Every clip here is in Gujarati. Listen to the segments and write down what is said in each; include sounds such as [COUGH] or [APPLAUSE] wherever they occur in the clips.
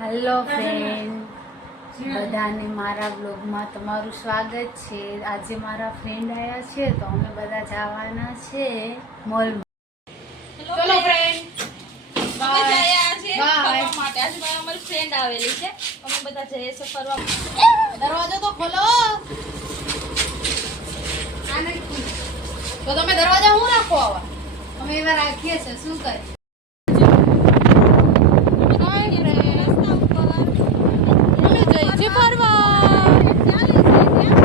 હેલો ફ્રેન્ડ બધાને મારા બ્લોગમાં તમારું સ્વાગત છે. આજે મારા ફ્રેન્ડ આવ્યા છે તો અમે બધા જવાના છે મોલમાં ચલો ફ્રેન્ડ ફ્રેન્ડ આવેલી છે. અમે બધા જઈએ છીએ ફરવા દરવાજો તો ખોલો. તો તમે દરવાજા હું રાખો આવા? અમે એવા રાખીએ છીએ. શું કરીએ રસ્તા ઉપર અમે જઈએ છીએ ફરવા ચાલી છે ત્યાં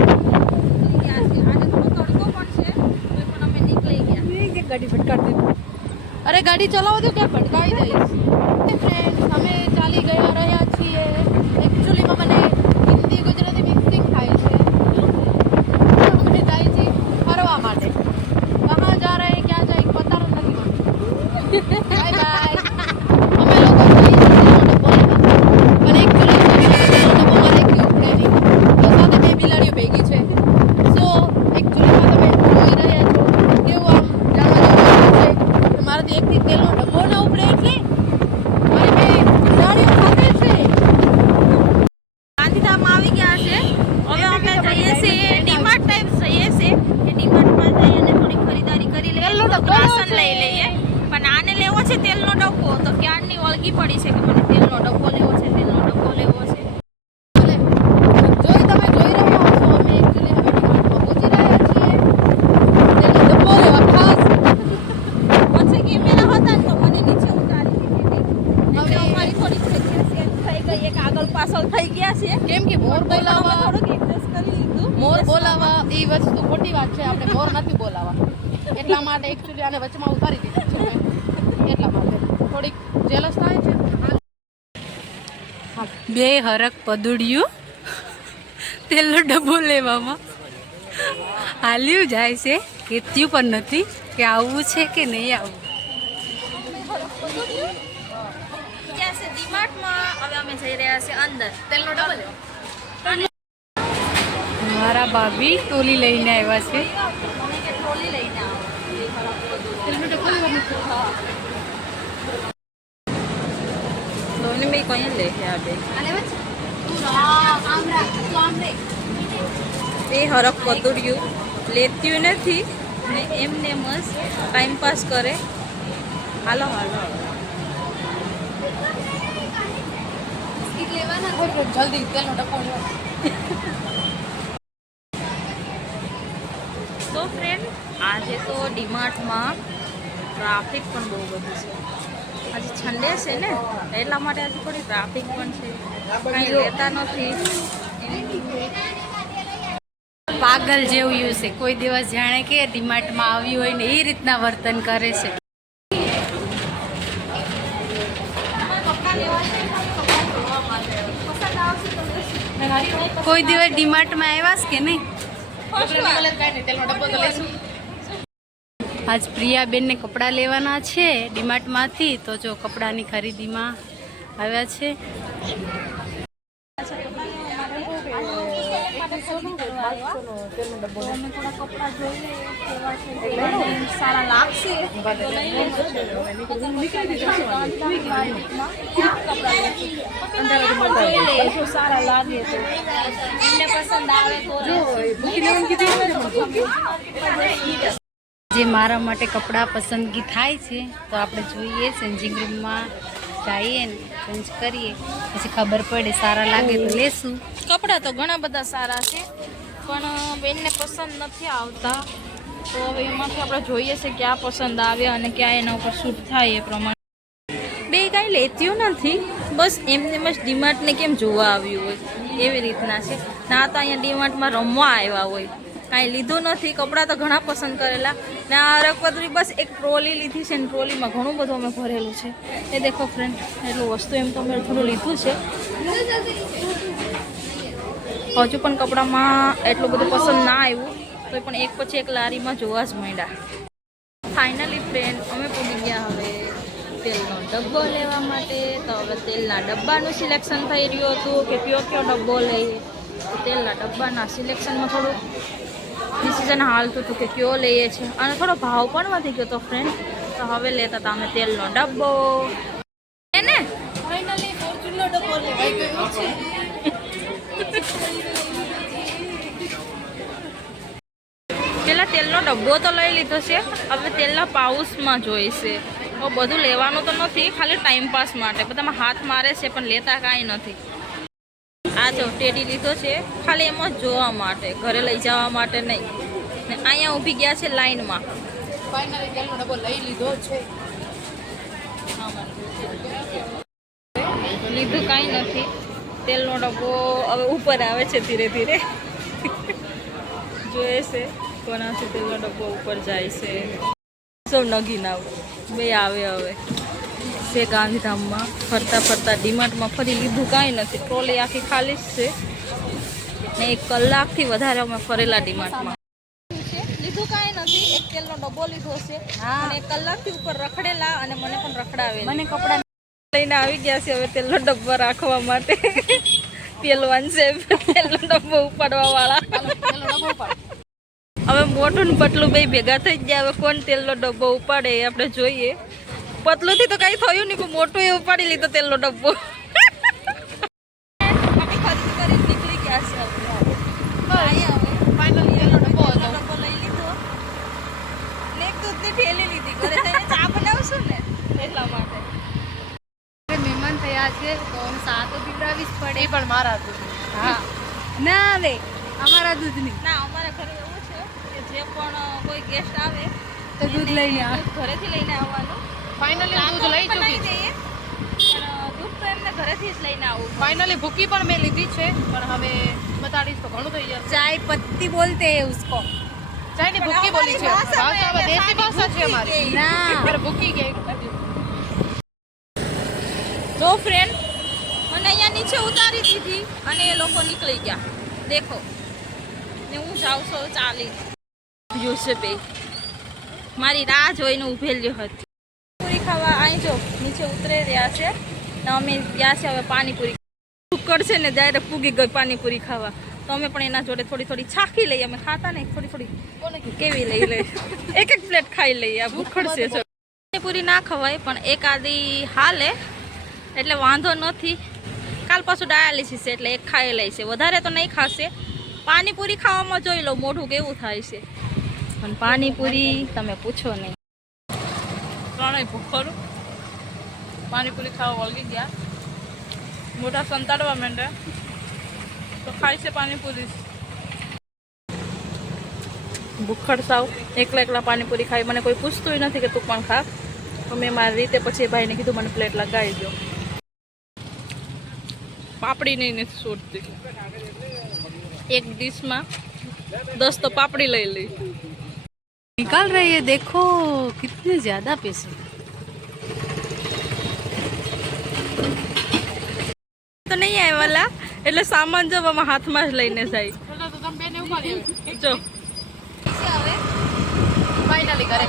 ગયા છે આજે થોડો તડકો પણ છે તો પણ અમે નીકળી ગયા ગાડી ભટકાડી અરે, ગાડી ચલાવો તો ક્યાં ભટકાવી જઈશ ફ્રેન્ડ અમે ચાલી ગયા રહ્યા છીએ. એકચ્યુઅલીમાં મને હિન્દી ગુજરાતી મિક્સિંગ થાય છે અમે જાય છે ફરવા માટે કहाँ જા રહે ક્યાં જાય પતા નથી બાય બાય અમે લોકો જઈએ છીએ ડબ્બો લેવા. પણ એકચ્યુઅલી ડબ્બો મારે ક્યુ ઉપડે નહીં તો સાથે બે બિલાડીઓ ભેગી છે સો એકચ્યુઅલીમાં તમે જોઈ રહ્યા છો કેવું આમ જાણવા જેવું છે કે મારાથી એકથી તેલનો ડબ્બો ના ઉપડે એટલે મારી બે બિલાડીઓ સાથે છે ગાંધીધામ આવી ગયા છે હવે અમે જઈએ છીએ ડીમાર્ટ ટાઈપ જઈએ છીએ કે ડીમાર્ટમાં જઈ અને થોડી ખરીદારી કરી લઈએ તેલનો ડબ્બો રાશન છે. લઈ લઈએ પણ આને લેવો છે તેલનો ડબ્બો તો વળગી પડી છે કે મને તેલનો ડબ્બો લેવો છે તેલનો ડબ્બો લેવો છે. મોર બોલાવા એ વસ્તુ ખોટી વાત છે આપણે મોર નથી બોલાવા. એટલા માટે એકચ્યુઅલી આને વચમાં ઉતારી દીધું છે મેં. એટલા માટે થોડીક જેલસ થાય છે બે હરક પદુડિયું. તેલનો ડબ્બો લેવામાં. હાલ્યું જાય છે. કેત્યું પણ નથી કે આવવું છે કે નહીં આવવું મારા ભાભી ટોલી લઈને આવ્યા છે. है अबे એ હરક કતુર્યું લેત્યું નથી ને એમને મસ્ત ટાઈમ પાસ કરે હાલો હાલો જલ્દી તેલનો ડબ્બો લેવાનો તો ફ્રેન્ડ આજે તો ડીમાર્ટમાં ટ્રાફિક પણ બહુ બધું છે આજે છંડે છે ને એટલા માટે આજે થોડી ટ્રાફિક પણ છે. કાંઈ લેતા નથી. પાગલ જેવું યુ છે. કોઈ દિવસ જાણે કે ડીમાર્ટમાં આવ્યું હોય ને એ રીતના વર્તન કરે છે. કોઈ દિવસ ડીમાર્ટમાં આવ્યા છે કે નહીં તેલનો ડબ્બો તો લેશું આજ પ્રિયાબેનને કપડાં લેવાના છે ડીમાર્ટમાંથી. તો જો કપડાની ખરીદીમાં આવ્યા છે. સારા લાગશે લાગે તો. જે મારા માટે કપડાં પસંદગી થાય છે, તો આપણે જોઈએ ચેન્જિંગ રૂમમાં જઈએ ને ચેન્જ કરીએ. પછી ખબર પડે, સારા લાગે તો લેશું. કપડાં તો ઘણા બધા સારા છે, પણ બેનને પસંદ નથી આવતા. તો હવે એમાંથી આપણે જોઈએ છે ક્યાં પસંદ આવે અને ક્યાં એના ઉપર શૂટ થાય એ પ્રમાણે. બે કાંઈ લેતીયું નથી, બસ એમને બસ ડીમાર્ટને કેમ જોવા આવ્યું હોય? એવી રીતના છે. ના તો અહીંયા ડીમાર્ટમાં રમવા આવ્યા હોય. કાંઈ લીધું નથી, કપડાં તો ઘણા પસંદ કરેલા. ને આ રકપત્રી બસ એક ટ્રોલી લીધી છે ને ટ્રોલીમાં ઘણું બધું અમે ભરેલું છે. એ દેખો ફ્રેન્ડ એટલું વસ્તુ એમ તો અમે થોડું લીધું છે. હજુ પણ કપડામાં એટલું બધું પસંદ ના આવ્યું તો પણ એક પછી એક લારીમાં જોવા જ માંડ્યા. ફાઇનલી ફ્રેન્ડ અમે પહોંચી ગયા હવે તેલનો ડબ્બો લેવા માટે. તો હવે તેલના ડબ્બાનું સિલેક્શન થઈ રહ્યું હતું, કે કયો કયો ડબ્બો લઈએ. તેલના ડબ્બાના સિલેક્શનમાં થોડું ડિસિઝન હાલતું હતું કે કયો લઈએ છીએ અને થોડો ભાવ પણ વધી ગયો તો ફ્રેન્ડ તો હવે લેતા હતા અમે તેલનો ડબ્બો. એને? પેલા તેલનો ડબ્બો તો લઈ લીધો છે. હવે તેલના પાઉસમાં જોઈશે. બધું લેવાનું તો નથી ખાલી ટાઈમ પાસ માટે. બધામાં હાથ મારે છે પણ લેતા કાંઈ નથી. આ જો ટેડી લીધો છે. ખાલી એમાં જ જોવા માટે ઘરે લઈ જવા માટે નહીં. ને અહીંયા ઊભી ગયા છે લાઈનમાં. ફાઇનલી તેલનો ડબ્બો લઈ લીધો છે. લીધું કાંઈ નથી. તેલનો ડબ્બો હવે ઉપર આવે છે ધીરે ધીરે. જોઈએ છે કોનાથી તેલનો ડબ્બો ઉપર જાય છે. સૌ નગીન આવું? બે આવે હવે. છે ગાંધીધામમાં. ફરતા ફરતા ડીમાર્ટમાં ફરી લીધું કાંઈ નથી. ટ્રોલી આખી ખાલી જ છે. ને એક કલાકથી વધારે અમે ફરેલા ડીમાર્ટમાં. લીધું કાંઈ નથી. એક તેલનો ડબ્બો લીધો છે. અને એક કલાકથી ઉપર રખડેલા અને મને પણ રખડાવેલા. મને કપડાં લઈને આવી ગયા છે હવે તેલનો ડબ્બો રાખવા માટે. પેલવાન છે. તેલનો ડબ્બો ઉપાડવા વાળા હવે મોટું પટલું બે ભેગા થઈ ગયા. હવે કોણ તેલનો ડબ્બો ઉપાડે આપણે જોઈએ. પતલુંથી તો કઈ થયું નહીં પણ મોટું એવું પડી લીધો તેલનો ડબ્બો. મહેમાન થયા છે તો અમે સા તો પીવડાવી જ પડે પણ મારા દૂધ હા. ના આવે અમારા દૂધની. ના અમારા ઘરે એવું છે કે જે પણ કોઈ ગેસ્ટ આવે તો દૂધ લઈને આવે. ઘરેથી લઈને આવવાનું. ફાઇનલી દૂધ લઈ ચૂકી દૂધ તો એમને ઘરેથી જ લઈને આવું ફાઇનલી ભૂકી પણ મેં લીધી છે પણ હવે બતાડીશ તો ઘણું થઈ જશે. ચાય પત્તી બોલતે હે ઉસકો. ચાયની ભૂકી બોલી છે. ભાષા દેશી ભાષા છે અમારી. ના. પર ભૂકી કે જો ફ્રેન્ડ મને અહીંયા નીચે ઉતારી દીધી અને એ લોકો નીકળી ગયા. દેખો. ને હું જાઉં છું ચાલી યુસેફે. મારી રાહ જોઈને ઉભેલી હતી. ખાવા અહીં જો નીચે ઉતરી રહ્યા છે. ને અમે ગયા છે હવે પાણીપુરી કુકર છે ને ડાયરેક્ટ પૂગી ગઈ પાણીપુરી ખાવા. તો અમે પણ એના જોડે થોડી થોડી છાકી લઈએ. અમે ખાતા નહીં થોડી થોડી કેવી લઈ લઈએ. [LAUGHS] એક એક પ્લેટ ખાઈ લઈએ. આ ભૂખડ છે પાણીપુરી ના ખવાય પણ એક આદી હાલે. એટલે વાંધો નથી. કાલ પાછું ડાયાલિસિસ છે એટલે એક ખાઈ લે છે. વધારે તો નહીં ખાશે. પાણીપુરી ખાવામાં જોઈ લો મોઢું કેવું થાય છે. પણ પાણીપુરી તમે પૂછો નહીં. ત્રણેય ભૂખરું. પાણીપુરી ખાવા વળગી ગયા. મોટા સંતાડવા માંડે તો ખાય છે પાણીપુરી. ભૂખડ સાવ એકલા એકલા પાણીપુરી ખાઈ મને કોઈ પૂછતું નથી કે તું પણ ખા. તો મેં મારી રીતે પછી ભાઈને કીધું, મને પ્લેટ લગાવી દો પાપડી નહીં, નથી છોડતી એક ડીશમાં દસ તો પાપડી લઈ લઈ निकाल रही है देखो कितने ज्यादा पैसे તો નહીં આવેલા એટલે સામાન જો આમાં હાથમાં જ લઈને જાય તો તમે બેને ઉપાડી આવ્યો જો ફાઇનલી ઘરે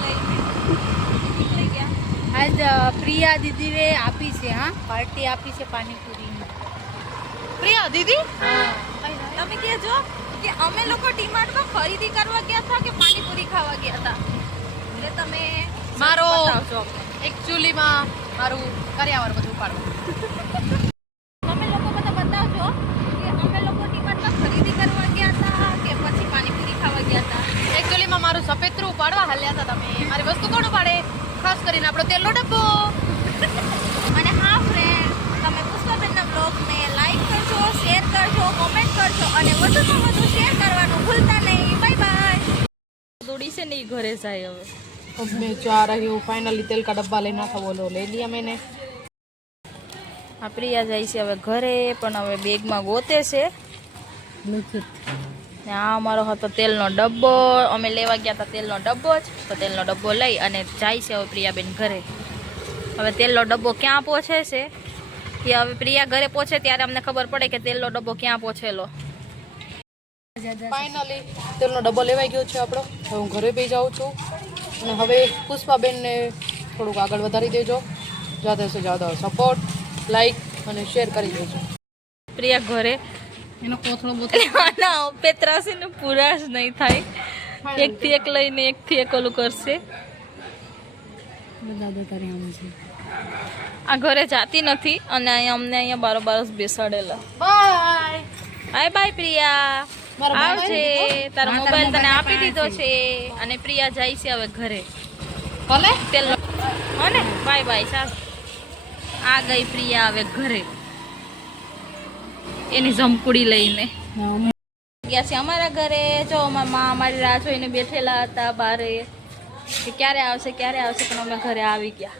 આજ અ, પ્રિયા દીદીએ આપી છે હા પાર્ટી આપી છે પાણીપુરીની પ્રિયા દીદી હા તમે કહેજો કે અમે લોકો ડીમાર્ટમાં ખરીદી કરવા ગયા હતા કે પાણીપુરી ખાવા ગયા હતા? એટલે તમે મારો-. એકચ્યુઅલીમાં મારું કર્યાવર બધું પાડવું તમે લોકો બધા બતાવજો કે અમે લોકો ડીમાર્ટમાં ખરીદી કરવા ગયા હતા કે પછી પાણીપુરી ખાવા ગયા હતા? એકચ્યુઅલીમાં મારું સફેદરું ઉપાડવા હાલ્યા હતા તમે. મારી વસ્તુ કોણ પાડે ખાસ કરીને આપણો તેલનો ડબ્બો. [LAUGHS] અને હા ફ્રેન્ડ તમે પુષ્પાબેનના બ્લોગ મેં શેર કરજો કોમેન્ટ કરજો અને વધુમાં વધુ શેર કરવાનું ભૂલતા નહીં બાય બાય દોડી છે ને એ ઘરે જાય હવે अब मैं जा रही हूँ फाइनली तेल का डब्बा लेना था वो लो ले लिया मैंने આ પ્રિયા જાય છે હવે ઘરે પણ હવે બેગમાં ગોતે છે બ્લુટૂથ ને આ અમારો હતો તેલનો ડબ્બો અમે લેવા ગયા હતા તેલનો ડબ્બો જ તો તેલનો ડબ્બો લઈ અને જાય છે હવે પ્રિયાબેન ઘરે હવે તેલનો ડબ્બો ક્યાં પહોંચે છે એ હવે પ્રિયા ઘરે પહોંચે ત્યારે અમને ખબર પડે કે તેલનો ડબ્બો ક્યાં પહોંચેલો. ફાઇનલી તેલનો ડબ્બો લેવાઈ ગયો છે આપણો. હવે હું ઘરે બી જાઉં છું. અને હવે પુષ્પાબેનને થોડુંક આગળ વધારી દેજો. જ્યાદા સે જ્યાદા સપોર્ટ લાઈક અને શેર કરી દેજો. પ્રિયા ઘરે. એનો કોથળો બોથળો. ના પેત્રાસી પૂરા જ નહીં થાય. એકથી એક લઈને એકથી એક ઓલું કરશે. બધા તારે આમ છે. આ ઘરે જાતી નથી અને અહીંયા અમને અહીંયા બારોબાર જ બેસાડેલા. બાય. બાય પ્રિયા. આવજે. તારો મોબાઈલ તને આપી દીધો છે. અને પ્રિયા જાય છે હવે ઘરે. ભલે? તેલ હને બાય બાય સાસ આ ગઈ પ્રિયા હવે ઘરે. એની જમકુડી લઈને. ગયા છે અમારા ઘરે. જો અમારા મા અમારી રાહ જોઈને બેઠેલા હતા બારે. કે ક્યારે આવશે ક્યારે આવશે પણ અમે ઘરે આવી ગયા.